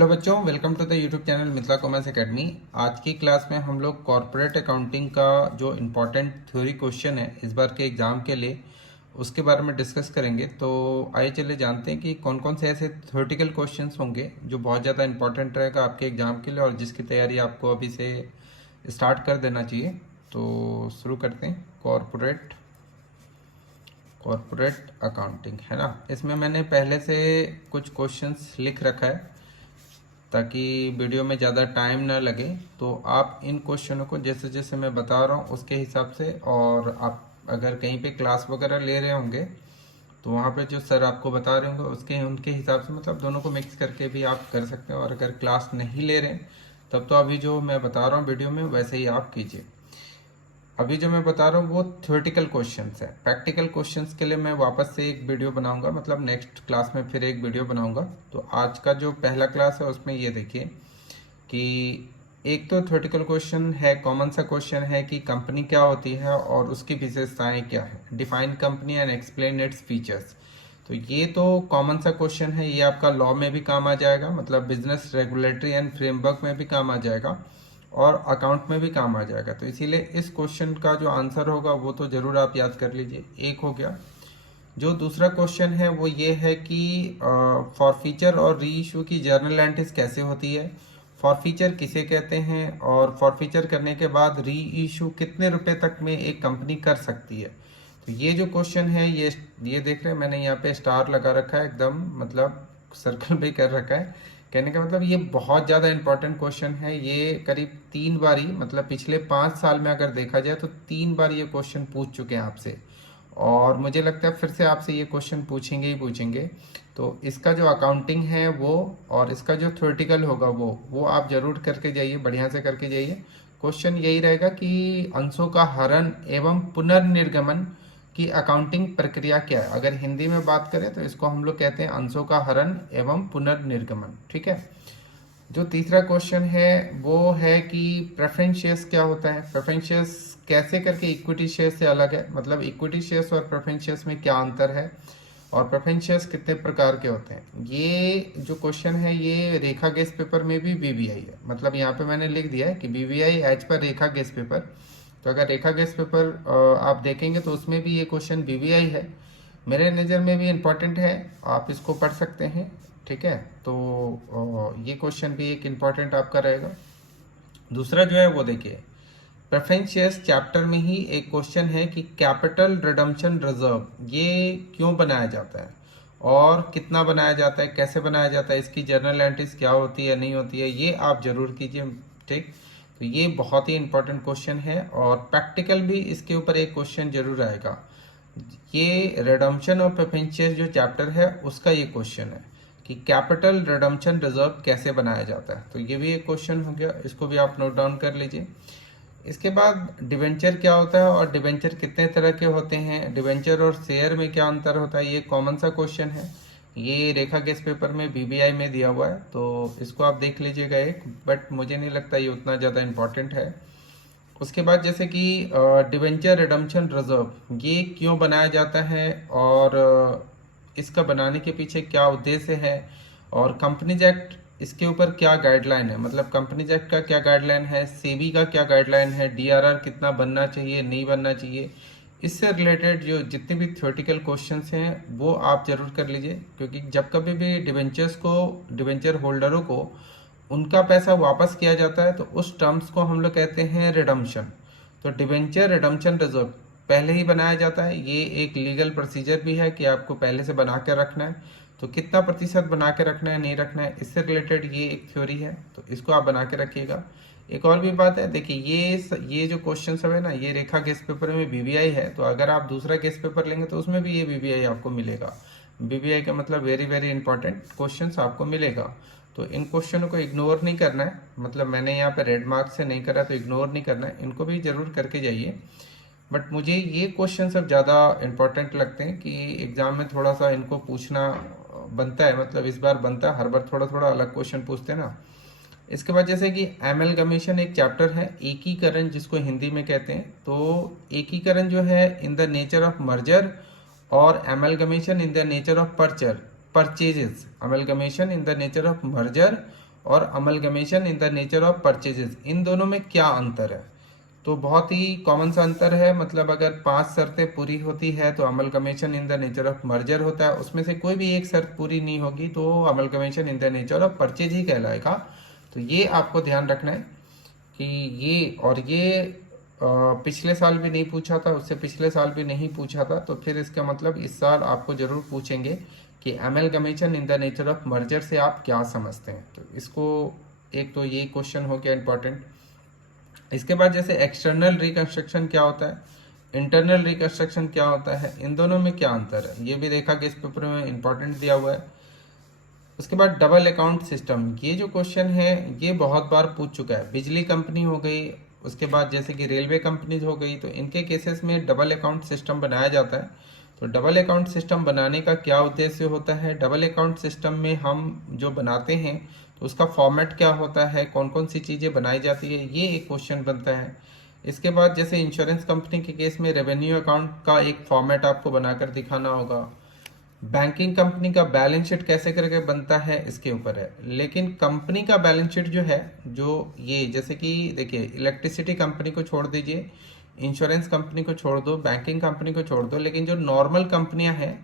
Hello बच्चों, welcome to the YouTube channel Mithila commerce academy. आज की क्लास में हम लोग कॉर्पोरेट अकाउंटिंग का जो इम्पोर्टेंट थ्योरी क्वेश्चन है इस बार के एग्ज़ाम के लिए, उसके बारे में डिस्कस करेंगे। तो आइए चले जानते हैं कि कौन कौन से ऐसे थ्योरेटिकल क्वेश्चंस होंगे जो बहुत ज़्यादा इंपॉर्टेंट रहेगा आपके एग्ज़ाम के लिए और जिसकी तैयारी आपको अभी से स्टार्ट कर देना चाहिए। तो शुरू करते हैं। कॉर्पोरेट अकाउंटिंग है ना, इसमें मैंने पहले से कुछ क्वेश्चंस लिख रखा है ताकि वीडियो में ज़्यादा टाइम ना लगे। तो आप इन क्वेश्चनों को जैसे जैसे मैं बता रहा हूँ उसके हिसाब से, और आप अगर कहीं पे क्लास वगैरह ले रहे होंगे तो वहाँ पे जो सर आपको बता रहे होंगे उनके हिसाब से, मतलब दोनों को मिक्स करके भी आप कर सकते हैं। और अगर क्लास नहीं ले रहे हैं तब तो अभी जो मैं बता रहा हूँ वीडियो में वैसे ही आप कीजिए। अभी जो मैं बता रहा हूँ वो थ्योरेटिकल क्वेश्चंस है। प्रैक्टिकल क्वेश्चंस के लिए मैं वापस से एक वीडियो बनाऊंगा, मतलब नेक्स्ट क्लास में फिर एक वीडियो बनाऊंगा। तो आज का जो पहला क्लास है उसमें ये देखिए कि एक तो थ्योरेटिकल क्वेश्चन है, कॉमन सा क्वेश्चन है कि कंपनी क्या होती है और उसकी विशेषताएं क्या है। Define company and explain its features. तो ये तो कॉमन सा क्वेश्चन है, ये आपका लॉ में भी काम आ जाएगा, मतलब बिजनेस रेगुलेटरी एंड फ्रेमवर्क में भी काम आ जाएगा और अकाउंट में भी काम आ जाएगा। तो इसीलिए इस क्वेश्चन का जो आंसर होगा वो तो जरूर आप याद कर लीजिए। एक हो गया। जो दूसरा क्वेश्चन है वो ये है कि फॉरफीचर और री इशू की जर्नल एंट्रीज कैसे होती है, फॉरफीचर किसे कहते हैं, और फॉरफीचर करने के बाद री इशू कितने रुपए तक में एक कंपनी कर सकती है। तो ये जो क्वेश्चन है ये देख रहे हैं, मैंने यहाँ पे स्टार लगा रखा है एकदम, मतलब सर्कल भी कर रखा है। कहने का मतलब ये बहुत ज़्यादा इंपॉर्टेंट क्वेश्चन है। ये करीब 3 बार ही, मतलब पिछले 5 साल में अगर देखा जाए तो 3 बार ये क्वेश्चन पूछ चुके हैं आपसे, और मुझे लगता है फिर से आपसे ये क्वेश्चन पूछेंगे ही पूछेंगे। तो इसका जो अकाउंटिंग है वो और इसका जो थ्योरेटिकल होगा वो आप जरूर करके जाइए, बढ़िया से करके जाइए। क्वेश्चन यही रहेगा कि अंशों का हरण एवं पुनर्निर्गमन की अकाउंटिंग प्रक्रिया क्या है। अगर हिंदी में बात करें तो इसको हम लोग कहते हैं अंशों का हरण एवं पुनर्निर्गमन, ठीक है। जो तीसरा क्वेश्चन है वो है कि प्रेफरेंस शेयर्स क्या होता है, प्रेफरेंस शेयर्स कैसे करके इक्विटी शेयर से अलग है, मतलब इक्विटी शेयर्स और प्रेफरेंस शेयर्स में क्या अंतर है, और प्रेफरेंस शेयर्स कितने प्रकार के होते हैं। ये जो क्वेश्चन है ये रेखा गेस पेपर में भी बीबीआई है, मतलब यहाँ पे मैंने लिख दिया है कि बीबीआई एज पर रेखा गेस पेपर। तो अगर रेखा गेस पेपर आप देखेंगे तो उसमें भी ये क्वेश्चन बीबीआई है, मेरे नज़र में भी इम्पोर्टेंट है, आप इसको पढ़ सकते हैं, ठीक है। तो ये क्वेश्चन भी एक इम्पॉर्टेंट आपका रहेगा। दूसरा जो है वो देखिए, प्रेफरेंस शेयर्स चैप्टर में ही एक क्वेश्चन है कि कैपिटल रिडम्पशन रिजर्व ये क्यों बनाया जाता है और कितना बनाया जाता है, कैसे बनाया जाता है, इसकी जर्नल एंट्रीज क्या होती है नहीं होती है, ये आप जरूर कीजिए, ठीक। तो ये बहुत ही इंपॉर्टेंट क्वेश्चन है और प्रैक्टिकल भी इसके ऊपर एक क्वेश्चन जरूर आएगा। ये रिडम्पशन और प्रेफरेंस शेयर्स जो चैप्टर है उसका ये क्वेश्चन है कि कैपिटल रिडम्पशन रिजर्व कैसे बनाया जाता है। तो ये भी एक क्वेश्चन हो गया, इसको भी आप नोट डाउन कर लीजिए। इसके बाद डिवेंचर क्या होता है और डिवेंचर कितने तरह के होते हैं, डिवेंचर और शेयर में क्या अंतर होता है, ये कॉमन सा क्वेश्चन है। ये रेखा गेस पेपर में बीबीआई में दिया हुआ है, तो इसको आप देख लीजिएगा एक, बट मुझे नहीं लगता ये उतना ज़्यादा इम्पोर्टेंट है। उसके बाद जैसे कि डिवेंचर रिडम्पशन रिजर्व ये क्यों बनाया जाता है और इसका बनाने के पीछे क्या उद्देश्य है, और कंपनीज एक्ट इसके ऊपर क्या गाइडलाइन है, मतलब कंपनीज एक्ट का क्या गाइडलाइन है, सेबी का क्या गाइडलाइन है, डीआरआर कितना बनना चाहिए नहीं बनना चाहिए। इससे रिलेटेड जो जितने भी थ्योरेटिकल क्वेश्चंस हैं वो आप जरूर कर लीजिए, क्योंकि जब कभी भी डिवेंचर होल्डरों को उनका पैसा वापस किया जाता है तो उस टर्म्स को हम लोग कहते हैं रिडम्पशन। तो डिवेंचर रिडम्पशन रिजर्व पहले ही बनाया जाता है, ये एक लीगल प्रोसीजर भी है कि आपको पहले से बना के रखना है। तो कितना प्रतिशत बना के रखना है नहीं रखना है, इससे रिलेटेड ये एक थ्योरी है, तो इसको आप बना के रखिएगा। एक और भी बात है, देखिए ये जो क्वेश्चन सब है ना, ये रेखा गेस पेपर में बीबीआई है, तो अगर आप दूसरा गेस पेपर लेंगे तो उसमें भी ये बीबीआई आपको मिलेगा। बीबीआई का मतलब वेरी वेरी इंपॉर्टेंट क्वेश्चंस आपको मिलेगा। तो इन क्वेश्चनों को इग्नोर नहीं करना है, मतलब मैंने यहाँ पे रेड मार्क से नहीं करा तो इग्नोर नहीं करना है, इनको भी जरूर करके जाइए। बट मुझे ये क्वेश्चन सब ज़्यादा इंपॉर्टेंट लगते हैं कि एग्जाम में थोड़ा सा इनको पूछना बनता है, मतलब इस बार बनता है, हर बार थोड़ा थोड़ा अलग क्वेश्चन पूछते हैं ना। इसके बाद जैसे कि एमलगमेशन एक चैप्टर है, एकीकरण जिसको हिंदी में कहते हैं। तो एकीकरण जो है in the nature of merger और amalgamation in the nature of purchases. Amalgamation in the nature of merger और amalgamation in the nature of purchases, इन दोनों में क्या अंतर है? तो बहुत ही कॉमन सा अंतर है, मतलब अगर 5 शर्तें पूरी होती है तो amalgamation in the nature of merger होता है, उसमें से कोई भी एक शर्त पूरी नहीं होगी तो amalgamation in the nature of purchase ही कहलाएगा। तो ये आपको ध्यान रखना है कि ये पिछले साल भी नहीं पूछा था, उससे पिछले साल भी नहीं पूछा था, तो फिर इसका मतलब इस साल आपको जरूर पूछेंगे कि amalgamation in the nature of merger से आप क्या समझते हैं। तो इसको एक तो ये क्वेश्चन हो गया इंपॉर्टेंट। इसके बाद जैसे एक्सटर्नल रिकंस्ट्रक्शन क्या होता है, इंटरनल रिकंस्ट्रक्शन क्या होता है, इन दोनों में क्या अंतर है, ये भी देखा कि इस पेपर में इंपॉर्टेंट दिया हुआ है। उसके बाद डबल अकाउंट सिस्टम, ये जो क्वेश्चन है ये बहुत बार पूछ चुका है। बिजली कंपनी हो गई, उसके बाद जैसे कि रेलवे कंपनीज हो गई, तो इनके केसेस में डबल अकाउंट सिस्टम बनाया जाता है। तो डबल अकाउंट सिस्टम बनाने का क्या उद्देश्य होता है, डबल अकाउंट सिस्टम में हम जो बनाते हैं तो उसका फॉर्मेट क्या होता है, कौन कौन सी चीज़ें बनाई जाती है, ये एक क्वेश्चन बनता है। इसके बाद जैसे इंश्योरेंस कंपनी के केस में रेवेन्यू अकाउंट का एक फॉर्मेट आपको बनाकर दिखाना होगा। बैंकिंग कंपनी का बैलेंस शीट कैसे करके बनता है इसके ऊपर है। लेकिन कंपनी का बैलेंस शीट जो है, जो ये जैसे कि देखिए इलेक्ट्रिसिटी कंपनी को छोड़ दीजिए, इंश्योरेंस कंपनी को छोड़ दो, बैंकिंग कंपनी को छोड़ दो, लेकिन जो नॉर्मल कंपनियां हैं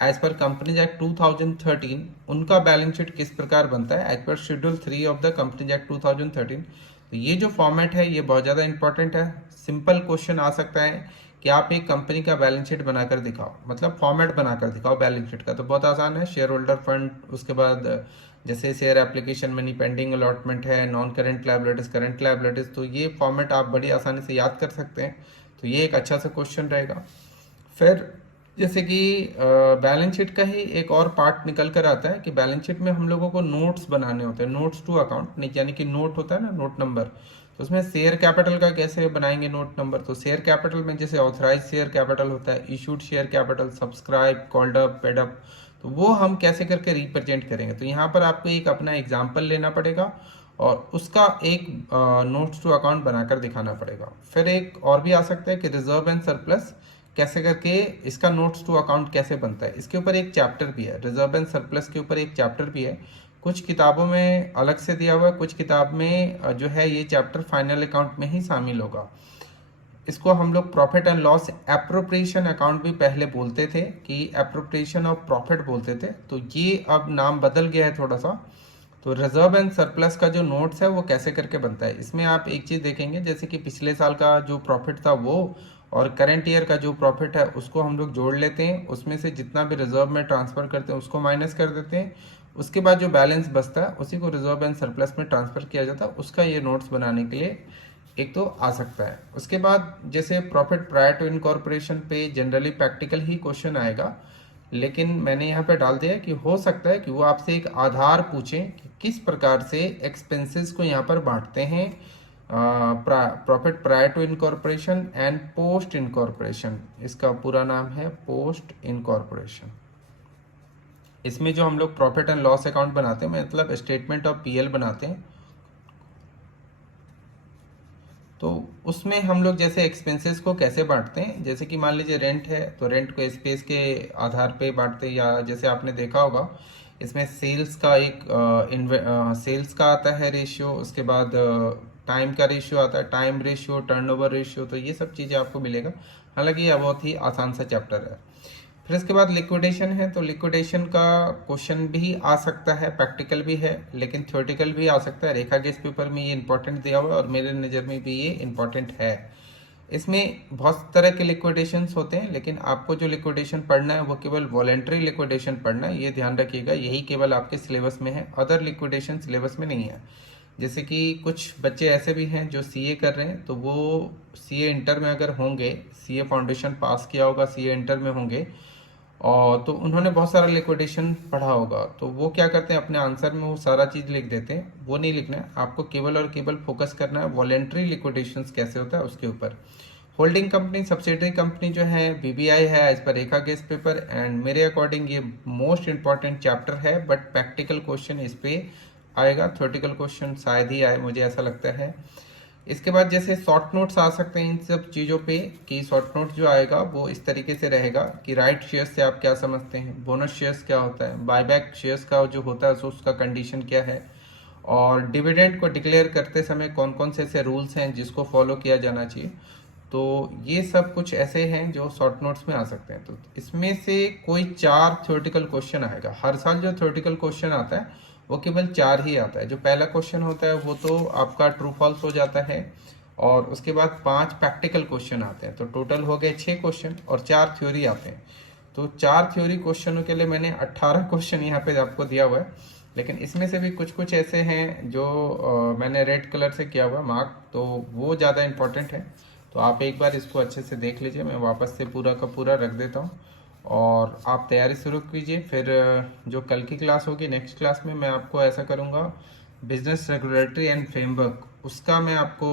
एज पर कंपनीज एक्ट 2013 उनका बैलेंस शीट किस प्रकार बनता है as per schedule 3 of the companies act 2013। तो ये जो फॉर्मेट है ये बहुत ज़्यादा इंपॉर्टेंट है। सिंपल क्वेश्चन आ सकता है कि आप एक कंपनी का बैलेंस शीट बनाकर दिखाओ, मतलब फॉर्मेट बनाकर दिखाओ बैलेंस शीट का, तो बहुत आसान है। शेयर होल्डर फंड, उसके बाद जैसे share application money, pending allotment है, non current liabilities, current liabilities, तो ये फॉर्मेट आप बड़ी आसानी से याद कर सकते हैं। तो ये एक अच्छा सा क्वेश्चन रहेगा। फिर जैसे कि बैलेंस शीट का ही एक और पार्ट निकल कर आता है कि बैलेंस शीट में हम लोगों को नोट्स बनाने होते हैं, नोट्स टू अकाउंट, यानी कि नोट होता है ना, नोट नंबर। तो उसमें शेयर कैपिटल का कैसे बनाएंगे नोट नंबर, तो शेयर कैपिटल में जैसे ऑथराइज शेयर कैपिटल होता है, issued share capital, subscribe, called up, paid up, तो वो हम कैसे करके रिप्रेजेंट करेंगे। तो यहाँ पर आपको एक अपना एग्जाम्पल लेना पड़ेगा और उसका एक नोट्स टू अकाउंट बनाकर दिखाना पड़ेगा। फिर एक और भी आ सकता है कि रिजर्व एंड सरप्लस कैसे करके इसका नोट्स टू अकाउंट कैसे बनता है, इसके ऊपर एक चैप्टर भी है, रिजर्व एंड सरप्लस के ऊपर एक चैप्टर भी है। कुछ किताबों में अलग से दिया हुआ है, कुछ किताब में जो है ये चैप्टर फाइनल अकाउंट में ही शामिल होगा। इसको हम लोग profit and loss appropriation account भी पहले बोलते थे, कि एप्रोप्रिएशन ऑफ प्रॉफिट बोलते थे, तो ये अब नाम बदल गया है थोड़ा सा। तो रिजर्व एंड सरप्लस का जो नोट्स है वो कैसे करके बनता है, इसमें आप एक चीज़ देखेंगे, जैसे कि पिछले साल का जो प्रॉफिट था वो और करंट ईयर का जो प्रॉफिट है उसको हम लोग जोड़ लेते हैं, उसमें से जितना भी रिजर्व में ट्रांसफ़र करते हैं उसको माइनस कर देते हैं, उसके बाद जो बैलेंस बचता है उसी को रिजर्व एंड सरप्लस में ट्रांसफ़र किया जाता है। उसका ये नोट्स बनाने के लिए एक तो आ सकता है। उसके बाद जैसे प्रॉफिट प्रायर टू इनकॉर्पोरेशन पे जनरली प्रैक्टिकल ही क्वेश्चन आएगा, लेकिन मैंने यहाँ पे डाल दिया कि हो सकता है कि वो आपसे एक आधार पूछें कि किस प्रकार से एक्सपेंसेस को यहाँ पर बांटते हैं, profit prior to incorporation and post incorporation, इसका पूरा नाम है पोस्ट इनकॉर्पोरेशन। इसमें जो हम लोग प्रॉफिट एंड लॉस अकाउंट बनाते हैं, मतलब स्टेटमेंट ऑफ पीएल बनाते हैं, तो उसमें हम लोग जैसे एक्सपेंसेस को कैसे बांटते हैं, जैसे कि मान लीजिए रेंट है तो रेंट को स्पेस के आधार पे बांटते हैं, या जैसे आपने देखा होगा इसमें सेल्स का एक सेल्स का आता है रेशियो, उसके बाद टाइम का रेशियो आता है, टाइम रेशियो, टर्नओवर रेशियो, तो ये सब चीज़ें आपको मिलेगा। हालांकि यह बहुत ही आसान सा चैप्टर है। फिर इसके बाद लिक्विडेशन है, तो लिक्विडेशन का क्वेश्चन भी आ सकता है, प्रैक्टिकल भी है लेकिन थ्योरेटिकल भी आ सकता है। रेखा के इस पेपर में ये इंपॉर्टेंट दिया हुआ है और मेरे नज़र में भी ये इंपॉर्टेंट है। इसमें बहुत तरह के लिक्विडेशंस होते हैं, लेकिन आपको जो लिक्विडेशन पढ़ना है वो केवल वॉलेंट्री लिक्विडेशन पढ़ना है, ये ध्यान रखिएगा, यही केवल आपके सिलेबस में है, अदर लिक्विडेशन सिलेबस में नहीं है। जैसे कि कुछ बच्चे ऐसे भी हैं जो सीए कर रहे हैं, तो वो सीए इंटर में अगर होंगे, सीए फाउंडेशन पास किया होगा, सीए इंटर में होंगे और तो उन्होंने बहुत सारा लिक्विडेशन पढ़ा होगा, तो वो क्या करते हैं अपने आंसर में वो सारा चीज़ लिख देते हैं। वो नहीं लिखना है आपको, केवल और केवल फोकस करना है वॉलेंट्री लिक्विडेशंस कैसे होता है उसके ऊपर। होल्डिंग कंपनी, सब्सिडरी कंपनी जो है बीबीआई है एज पर रेखा के इस पेपर, एंड मेरे अकॉर्डिंग ये मोस्ट इंपॉर्टेंट चैप्टर है, बट प्रैक्टिकल क्वेश्चन इस पे आएगा, थ्योरेटिकल क्वेश्चन शायद ही आए, मुझे ऐसा लगता है। इसके बाद जैसे शॉर्ट नोट्स आ सकते हैं इन सब चीज़ों पे, कि शॉर्ट नोट जो आएगा वो इस तरीके से रहेगा कि राइट शेयर्स से आप क्या समझते हैं, बोनस शेयर्स क्या होता है, बायबैक शेयर्स का जो होता है तो उसका कंडीशन क्या है, और डिविडेंड को डिक्लेयर करते समय कौन कौन से ऐसे रूल्स हैं जिसको फॉलो किया जाना चाहिए। तो ये सब कुछ ऐसे हैं जो शॉर्ट नोट्स में आ सकते हैं। तो इसमें से कोई 4 थ्योरेटिकल क्वेश्चन आएगा। हर साल जो थ्योरेटिकल क्वेश्चन आता है वो केवल 4 ही आता है। जो पहला क्वेश्चन होता है वो तो आपका ट्रू फॉल्स हो जाता है, और उसके बाद 5 प्रैक्टिकल क्वेश्चन आते हैं। तो टोटल हो गए 6 क्वेश्चन और 4 थ्योरी आते हैं। तो 4 थ्योरी क्वेश्चनों के लिए मैंने 18 क्वेश्चन यहाँ पे आपको दिया हुआ है, लेकिन इसमें से भी कुछ कुछ ऐसे हैं जो मैंने रेड कलर से किया हुआ मार्क, तो वो ज़्यादा इंपॉर्टेंट है। तो आप एक बार इसको अच्छे से देख लीजिए, मैं वापस से पूरा का पूरा रख देता हूँ और आप तैयारी शुरू कीजिए। फिर जो कल की क्लास होगी, नेक्स्ट क्लास में मैं आपको ऐसा करूँगा, बिजनेस रेगुलेटरी एंड फ्रेमवर्क, उसका मैं आपको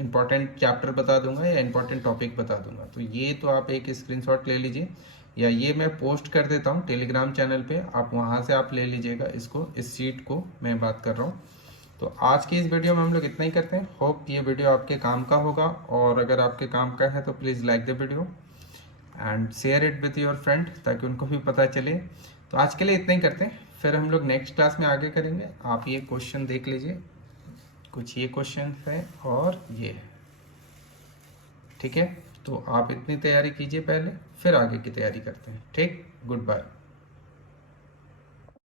इम्पॉर्टेंट चैप्टर बता दूंगा या इम्पॉर्टेंट टॉपिक बता दूंगा। तो ये तो आप एक स्क्रीनशॉट ले लीजिए, या ये मैं पोस्ट कर देता हूँ टेलीग्राम चैनल पे, आप वहाँ से आप ले लीजिएगा इसको, इस शीट को मैं बात कर रहा हूँ। तो आज की इस वीडियो में हम लोग इतना ही करते हैं। होप ये वीडियो आपके काम का होगा, और अगर आपके काम का है तो please like the video and share it with your friend, ताकि उनको भी पता चले। तो आज के लिए इतना ही करते हैं, फिर हम लोग नेक्स्ट क्लास में आगे करेंगे। आप ये क्वेश्चन देख लीजिए, कुछ ये क्वेश्चन है और ये, ठीक है। तो आप इतनी तैयारी कीजिए पहले, फिर आगे की तैयारी करते हैं। ठीक, गुड बाय।